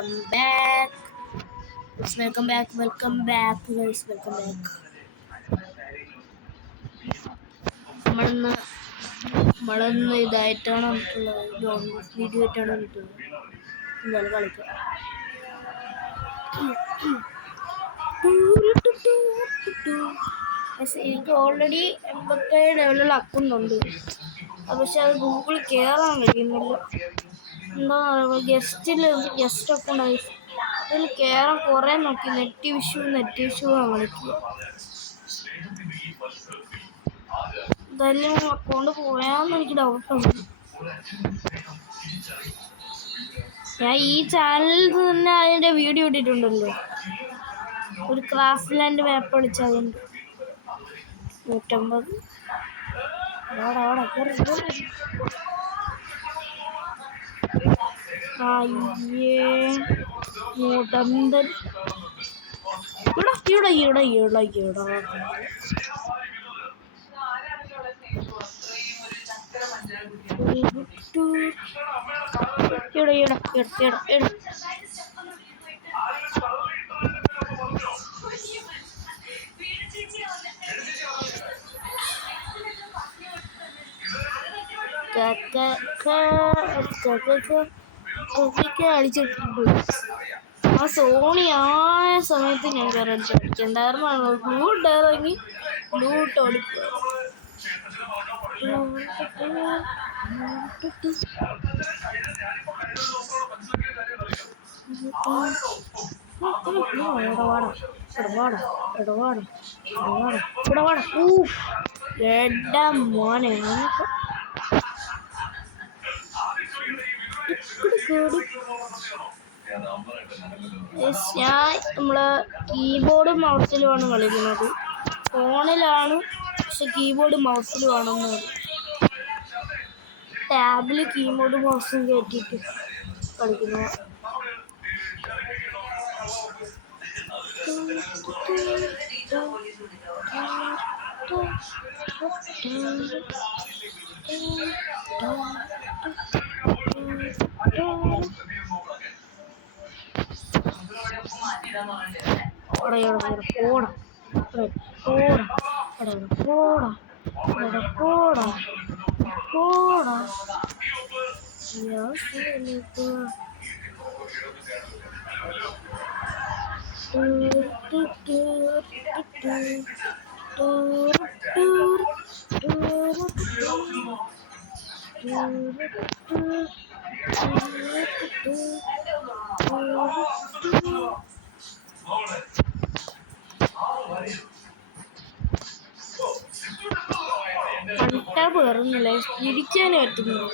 back. Welcome back. Welcome back, guys. Welcome back. നമ്മളന്ന് ഇതായിട്ടാണ് വന്നിട്ടുള്ളത്. ലോങ് വീഡിയോ ആയിട്ടാണ് വന്നിട്ടുള്ളത്. എന്തായാലും കളിക്കാം. എനിക്ക് ഓൾറെഡി 87 ലെവലിൽ അക്കുന്നുണ്ട്. പക്ഷെ അത് ഗൂഗിളിൽ കയറാൻ കഴിയുന്നില്ല. എന്താ ഗസ്റ്റ് ഒക്കെ ഉണ്ടായി. അതിൽ കയറാൻ കുറേ നോക്കി. നെറ്റ് ഇഷ്യൂ കാണിക്കുക. എന്തായാലും അക്കൗണ്ട് പോയാന്ന് എനിക്ക് ഡൗട്ടുണ്ട്. ഞാൻ ഈ ചാനലിൽ തന്നെ അതിൻ്റെ വീഡിയോ ഇട്ടിട്ടുണ്ടല്ലോ. ഒരു ക്രാഫ്റ്റ് ലാൻഡ് മാപ്പ് കളിച്ചതുണ്ട്. 150. മൂടന്തൻ ഇവിടെ അടിച്ചിട്ടുണ്ട്. ആ സോണി ആയ സമയത്ത് ഞാൻ കറണ്ട് അടിക്കണ്ടായിരുന്നു. ബ്ലൂ ഇറങ്ങി ബ്ലൂ ഓടിപ്പോ. മോനെ ഞാൻ നമ്മള് കീബോർഡും മൗസിലുമാണ് കളിക്കുന്നത്. ഫോണിലാണ്, പക്ഷെ കീബോർഡ് മൗസിലുമാണെന്ന്. ടാബില് കീബോർഡ് മൗസും കയറ്റിയിട്ട് കളിക്കുന്നു. പറഞ്ഞില്ല, ഇടിക്കാനും പറ്റുന്നു.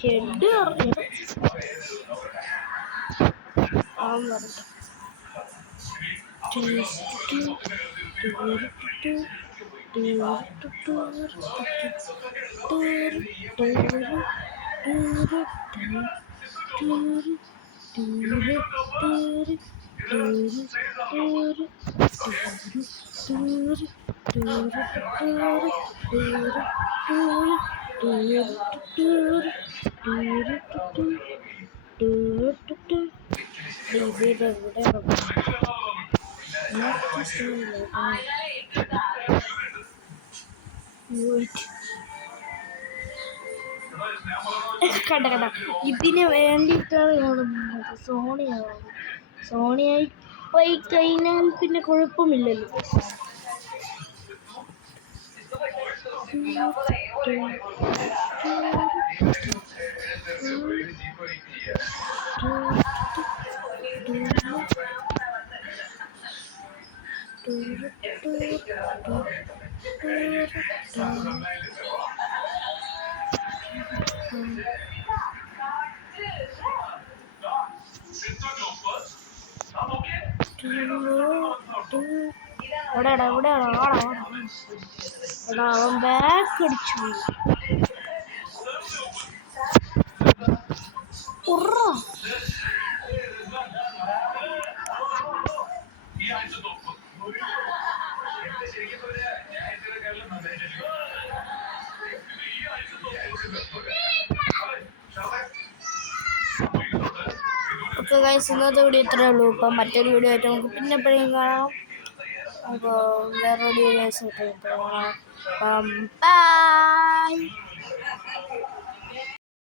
ഹെഡ് കണ്ട ഇതിന് വേണ്ടിയിട്ടാണ് കാണുന്നത്. സോണിയായി പോയി കഴിഞ്ഞാൽ പിന്നെ കുഴപ്പമില്ലല്ലോ. അവൻ ബാക്ക് അടിച്ചു. ഓക്കെ ഗൈസ്, ഇന്നത്തെ വീഡിയോ ഇത്രയേ ഉള്ളൂ. ഇപ്പം മറ്റൊരു വീഡിയോ ആയിട്ട് നമുക്ക് പിന്നെ എപ്പോഴും കാണാം. അപ്പോൾ വേറൊരു വീഡിയോസ് ആയിട്ട് കാണാം. ബൈ.